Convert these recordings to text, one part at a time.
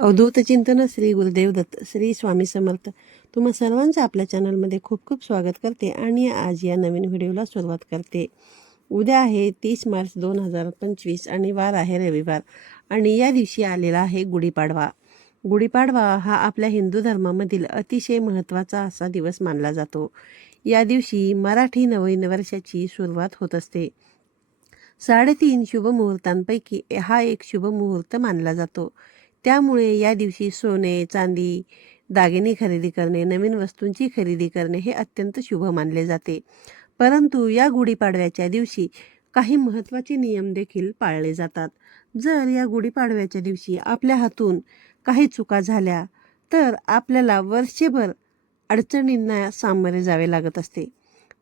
अवधूत चिंतन श्री गुरुदेव दत्त श्री स्वामी समर्थ. तुम्हा सर्वांचं आपल्या चॅनलमध्ये खूप खूप स्वागत करते आणि आज या नवीन व्हिडिओला सुरुवात करते. उद्या आहे तीस मार्च दोन हजार पंचवीस आणि वार आहे रविवार आणि या दिवशी आलेला आहे गुढीपाडवा. गुढीपाडवा हा आपल्या हिंदू धर्मामधील अतिशय महत्त्वाचा असा दिवस मानला जातो. या दिवशी मराठी नवीन वर्षाची सुरुवात होत असते. साडेतीन शुभमुहूर्तांपैकी हा एक शुभमुहूर्त मानला जातो. त्यामुळे या दिवशी सोने चांदी दागिने खरेदी करणे नवीन वस्तूंची खरेदी करणे हे अत्यंत शुभ मानले जाते. परंतु या गुढीपाडव्याच्या दिवशी काही महत्त्वाचे नियम देखील पाळले जातात. जर या गुढीपाडव्याच्या दिवशी आपल्या हातून काही चुका झाल्या तर आपल्याला वर्षभर अडचणींना सामोरे जावे लागत असते.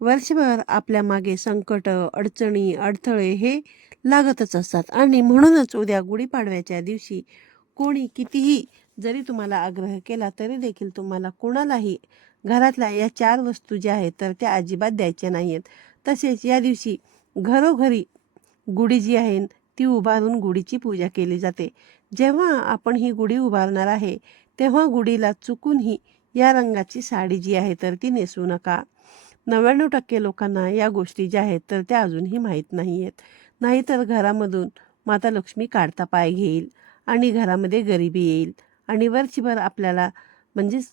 वर्षभर आपल्या मागे संकट अडचणी अडथळे हे लागतच असतात. आणि म्हणूनच उद्या गुढीपाडव्याच्या दिवशी कोणी कितीही जरी तुम्हाला आग्रह केला तरी देखील तुम्हाला कोणालाही घरातल्या या चार वस्तू ज्या आहेत तर त्या अजिबात द्यायच्या नाही आहेत तसेच या दिवशी घरोघरी गुढी जी आहे ती उभारून गुढीची पूजा केली जाते. जेव्हा आपण ही गुढी उभारणार आहे तेव्हा गुढीला चुकूनही या रंगाची साडी जी आहे तर ती नेसू नका. नव्याण्णव टक्के लोकांना या गोष्टी ज्या आहेत तर त्या अजूनही माहीत नाही आहेत नाहीतर घरामधून माता लक्ष्मी काढता पाय घेईल. आणि घरामध्ये गरिबी येईल. आणि वर्षभर आपल्याला म्हणजेच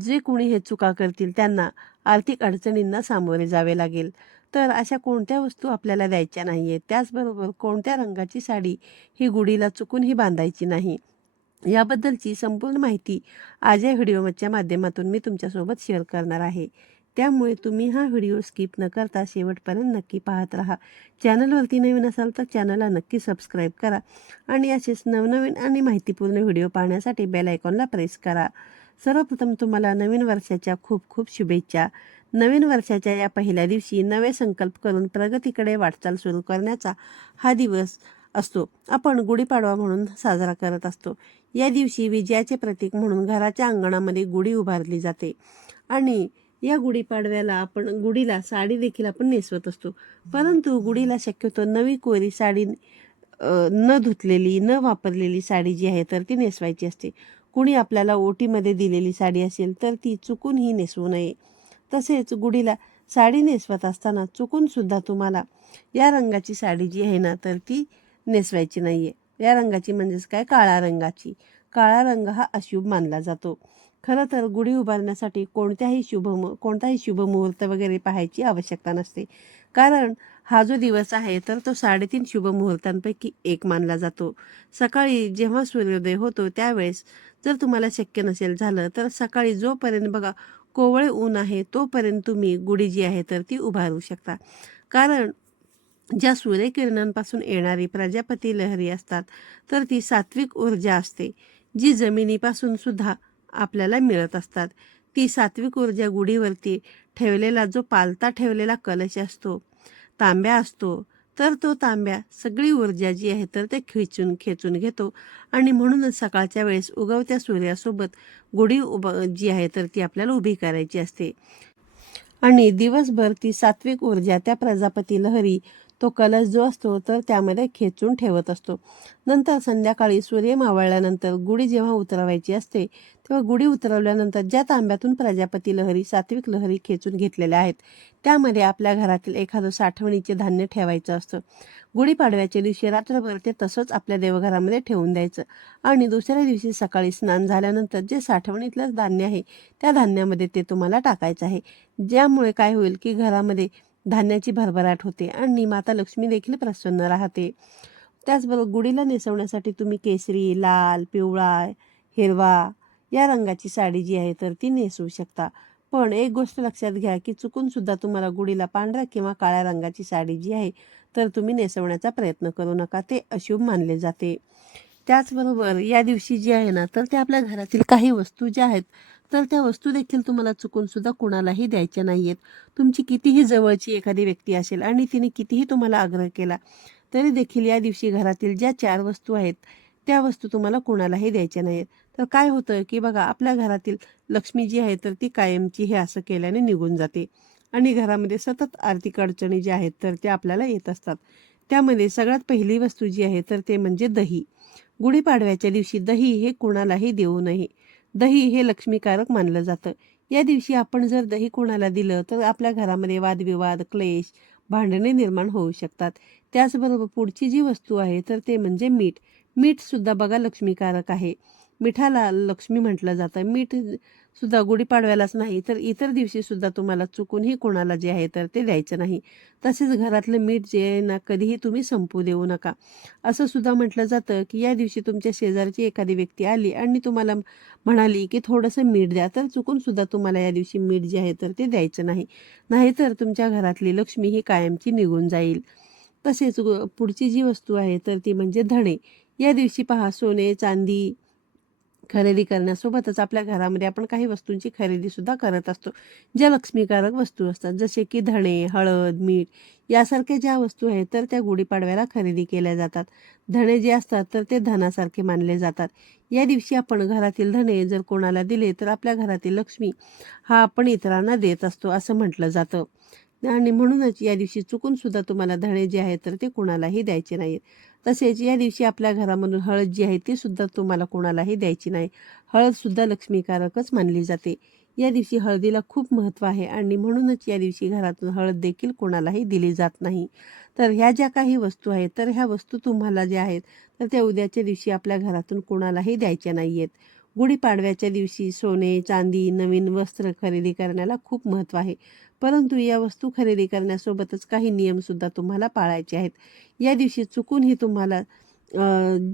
जे कोणी हे चुका करतील त्यांना आर्थिक अडचणींना सामोरे जावे लागेल. तर अशा कोणत्या वस्तू आपल्याला द्यायच्या नाही आहेत त्याचबरोबर कोणत्या रंगाची साडी ही गुढीला चुकूनही बांधायची नाही? याबद्दलची संपूर्ण माहिती आज या व्हिडिओच्या माध्यमातून मी तुमच्यासोबत शेअर करणार आहे. त्यामुळे तुम्ही हा व्हिडिओ स्किप न करता शेवटपर्यंत नक्की पाहत राहा. चॅनलवरती नवीन असाल तर चॅनलला नक्की सबस्क्राईब करा आणि असेच नवनवीन आणि माहितीपूर्ण व्हिडिओ पाहण्यासाठी बेल आयकॉनला प्रेस करा. सर्वप्रथम तुम्हाला नवीन वर्षाच्या खूप खूप शुभेच्छा. नवीन वर्षाच्या या पहिल्या दिवशी नवे संकल्प करून प्रगतीकडे वाटचाल सुरू करण्याचा हा दिवस असतो. आपण गुढीपाडवा म्हणून साजरा करत असतो. या दिवशी विजयाचे प्रतीक म्हणून घराच्या अंगणामध्ये गुढी उभारली जाते आणि या गुढीपाडव्याला आपण गुढीला साडी देखील आपण नेसवत असतो. परंतु गुढीला शक्यतो नवी कोरी साडी न धुतलेली न वापरलेली साडी जी आहे तर ती नेसवायची असते. कुणी आपल्याला ओटीमध्ये दिलेली साडी असेल तर ती चुकूनही नेसवू नये. तसेच गुढीला साडी नेसवत असताना चुकून सुद्धा तुम्हाला या रंगाची साडी जी आहे ना तर ती नेसवायची नाही आहे या रंगाची म्हणजेच काय? काळा रंगाची. काळा रंग हा अशुभ मानला जातो. खरं तर गुढी उभारण्यासाठी कोणत्याही शुभ कोणताही शुभ मुहूर्त वगैरे पाहायची आवश्यकता नसते. कारण हा जो दिवस आहे तर तो साडेतीन शुभ मुहूर्तांपैकी एक मानला जातो. सकाळी जेव्हा सूर्योदय होतो त्यावेळेस जर तुम्हाला शक्य नसेल झालं तर सकाळी जोपर्यंत बघा कोवळे ऊन आहे तोपर्यंत तुम्ही गुढी जी आहे तर ती उभारू शकता. कारण ज्या सूर्यकिरणांपासून येणारी प्रजापती लहरी असतात तर ती सात्विक ऊर्जा असते. जी जमिनीपासून सुद्धा आपल्याला मिळत असतात. ती सात्विक ऊर्जा गुढीवरती ठेवलेला जो पालता ठेवलेला कलश असतो तांब्या असतो तर तो तांब्या सगळी ऊर्जा जी आहे तर ते खेचून खेचून घेतो. आणि म्हणूनच सकाळच्या वेळेस उगवत्या सूर्यासोबत गुढी उभ जी आहे तर ती आपल्याला उभी करायची असते. आणि दिवसभर ती सात्विक ऊर्जा त्या प्रजापती लहरी तो कलश जो असतो तर त्यामध्ये खेचून ठेवत असतो. नंतर संध्याकाळी सूर्य मावळल्यानंतर गुढी जेव्हा उतरवायची असते तेव्हा गुढी उतरवल्यानंतर ज्या तांब्यातून प्रजापती लहरी सात्विक लहरी खेचून घेतलेल्या आहेत त्यामध्ये आपल्या घरातील एखादं साठवणीचे धान्य ठेवायचं असतं. गुढीपाडव्याच्या दिवशी रात्रभर ते तसंच आपल्या देवघरामध्ये ठेवून द्यायचं आणि दुसऱ्या दिवशी सकाळी स्नान झाल्यानंतर जे साठवणीतलंच धान्य आहे त्या धान्यामध्ये ते तुम्हाला टाकायचं आहे. ज्यामुळे काय होईल की घरामध्ये धान्याची भरभराट होते आणि माता लक्ष्मी देखील प्रसन्न राहते. त्याचबरोबर गुढीला नेसवण्यासाठी तुम्ही केसरी लाल पिवळा हिरवा या रंगाची साडी जी आहे तर ती नेसवू शकता. पण एक गोष्ट लक्षात घ्या की चुकून सुद्धा तुम्हाला गुढीला पांढऱ्या किंवा काळ्या रंगाची साडी जी आहे तर तुम्ही नेसवण्याचा प्रयत्न करू नका ते अशुभ मानले जाते. त्याचबरोबर या दिवशी जी आहे ना तर ते आपल्या घरातील काही वस्तू ज्या आहेत तर त्या वस्तू देखील तुम्हाला चुकून सुद्धा कुणालाही द्यायच्या नाही आहेत तुमची कितीही जवळची एखादी व्यक्ती असेल आणि तिने कितीही तुम्हाला आग्रह केला तरी देखील या दिवशी घरातील ज्या चार वस्तू आहेत त्या वस्तू तुम्हाला कुणालाही द्यायच्या नाही आहेत तर काय होतं की बघा आपल्या घरातील लक्ष्मी जी आहे तर ती कायमची हे असं केल्याने निघून जाते. आणि घरामध्ये सतत आर्थिक अडचणी ज्या आहेत तर त्या आपल्याला येत असतात. त्यामध्ये सगळ्यात पहिली वस्तू जी आहे तर ते म्हणजे दही. गुढीपाडव्याच्या दिवशी दही हे कोणालाही देऊ नये. दही हे लक्ष्मीकारक मानलं जातं. या दिवशी आपण जर दही कोणाला दिलं तर आपल्या घरामध्ये वादविवाद क्लेश भांडणे निर्माण होऊ शकतात. त्याचबरोबर पुढची जी वस्तू आहे तर ते म्हणजे मीठ. मीठसुद्धा बघा लक्ष्मीकारक आहे. मिठाला लक्ष्मी म्हटलं जातं. मीठ सुद्धा गुढीपाडव्यालाच नाही तर इतर दिवशी सुद्धा तुम्हाला चुकूनही कोणाला जे आहे तर ते द्यायचं नाही. तसेच घरातलं मीठ जे आहे ना कधीही तुम्ही संपू देऊ नका. असं सुद्धा म्हटलं जातं की या दिवशी तुमच्या शेजारची एखादी व्यक्ती आली आणि तुम्हाला म्हणाली की थोडंसं मीठ द्या तर चुकून सुद्धा तुम्हाला या दिवशी मीठ जे आहे तर ते द्यायचं नाही. नाहीतर तुमच्या घरातली लक्ष्मी ही कायमची निघून जाईल. तसेच पुढची जी वस्तू आहे तर ती म्हणजे धणे. या दिवशी पहा सोने चांदी खरेदी करण्यासोबतच आपल्या घरामध्ये आपण काही वस्तूंची खरेदी सुद्धा करत असतो. ज्या लक्ष्मीकारक वस्तू असतात जसे की धणे हळद मीठ यासारख्या ज्या वस्तू आहेत तर त्या गुढीपाडव्याला खरेदी केल्या जातात. धणे जे असतात तर ते धनासारखे मानले जातात. या दिवशी आपण घरातील धणे जर कोणाला दिले तर आपल्या घरातील लक्ष्मी हा आपण इतरांना देत असतो असं म्हटलं जातं. आणि म्हणूनच या दिवशी चुकून सुद्धा तुम्हाला धणे जे आहेत तर ते कोणालाही द्यायचे नाहीत. तसेच या दिवशी आपल्या घरामधून हळद जी आहे ती सुद्धा तुम्हाला कोणालाही द्यायची नाही. हळद सुद्धा लक्ष्मीकारकच मानली जाते. या दिवशी हळदीला खूप महत्त्व आहे आणि म्हणूनच या दिवशी घरातून हळद देखील कोणालाही दिली जात नाही. तर ह्या ज्या काही वस्तू आहेत तर ह्या वस्तू तुम्हाला ज्या आहेत तर त्या उद्याच्या दिवशी आपल्या घरातून कोणालाही द्यायच्या नाही आहेत गुढीपाडव्याच्या दिवशी सोने चांदी नवीन वस्त्र खरेदी करण्याला खूप महत्त्व आहे. परंतु या वस्तू खरेदी करण्यासोबतच काही नियमसुद्धा तुम्हाला पाळायचे आहेत. या दिवशी चुकूनही तुम्हाला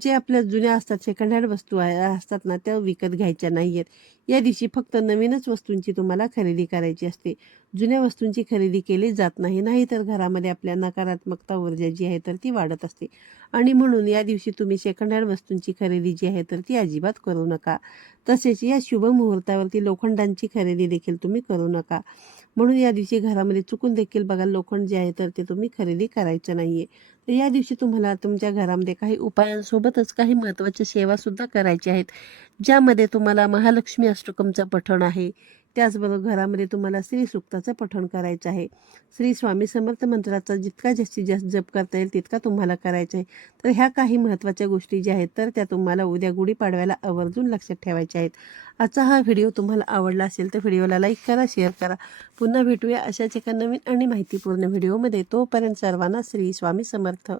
जे आपल्या जुन्या असतात सेकंड हँड वस्तू असतात ना त्या विकत घ्यायच्या नाही आहेत या दिवशी फक्त नवीनच वस्तूंची तुम्हाला खरेदी करायची असते. जुन्या वस्तूंची खरेदी केली जात नाही नाही तर घरामध्ये आपल्या नकारात्मकता ऊर्जा जी आहे तर ती वाढत असते. आणि म्हणून या दिवशी तुम्ही सेकंड हँड वस्तूंची खरेदी जी आहे तर ती अजिबात करू नका. तसेच या शुभ मुहूर्तावरती लोखंडांची खरेदी देखील तुम्ही करू नका. म्हणून या दिवशी घरामध्ये चुकून देखील बघा लोखंड जे आहे तर ते तुम्ही खरेदी करायचं नाहीये. तर या दिवशी तुम्हाला तुमच्या घरामध्ये काही उपायांसोबतच काही महत्त्वाच्या सेवासुद्धा करायच्या आहेत ज्यामध्ये तुम्हाला महालक्ष्मी अष्टकमचं पठण आहे त्याचबरोबर घरामध्ये तुम्हाला श्री सुक्ताचं पठण करायचं आहे. श्री स्वामी समर्थ मंत्राचा जितका जास्तीत जास्त जप करता येईल तितका तुम्हाला करायचा आहे. तर ह्या काही महत्त्वाच्या गोष्टी ज्या आहेत तर त्या तुम्हाला उद्या गुढीपाडव्याला आवर्जून लक्षात ठेवायच्या आहेत. आजचा हा व्हिडिओ तुम्हाला आवडला असेल तर व्हिडिओला लाईक करा शेअर करा. पुन्हा भेटूया अशाच एका नवीन आणि माहितीपूर्ण व्हिडिओमध्ये. तोपर्यंत सर्वांना श्री स्वामी समर्थ.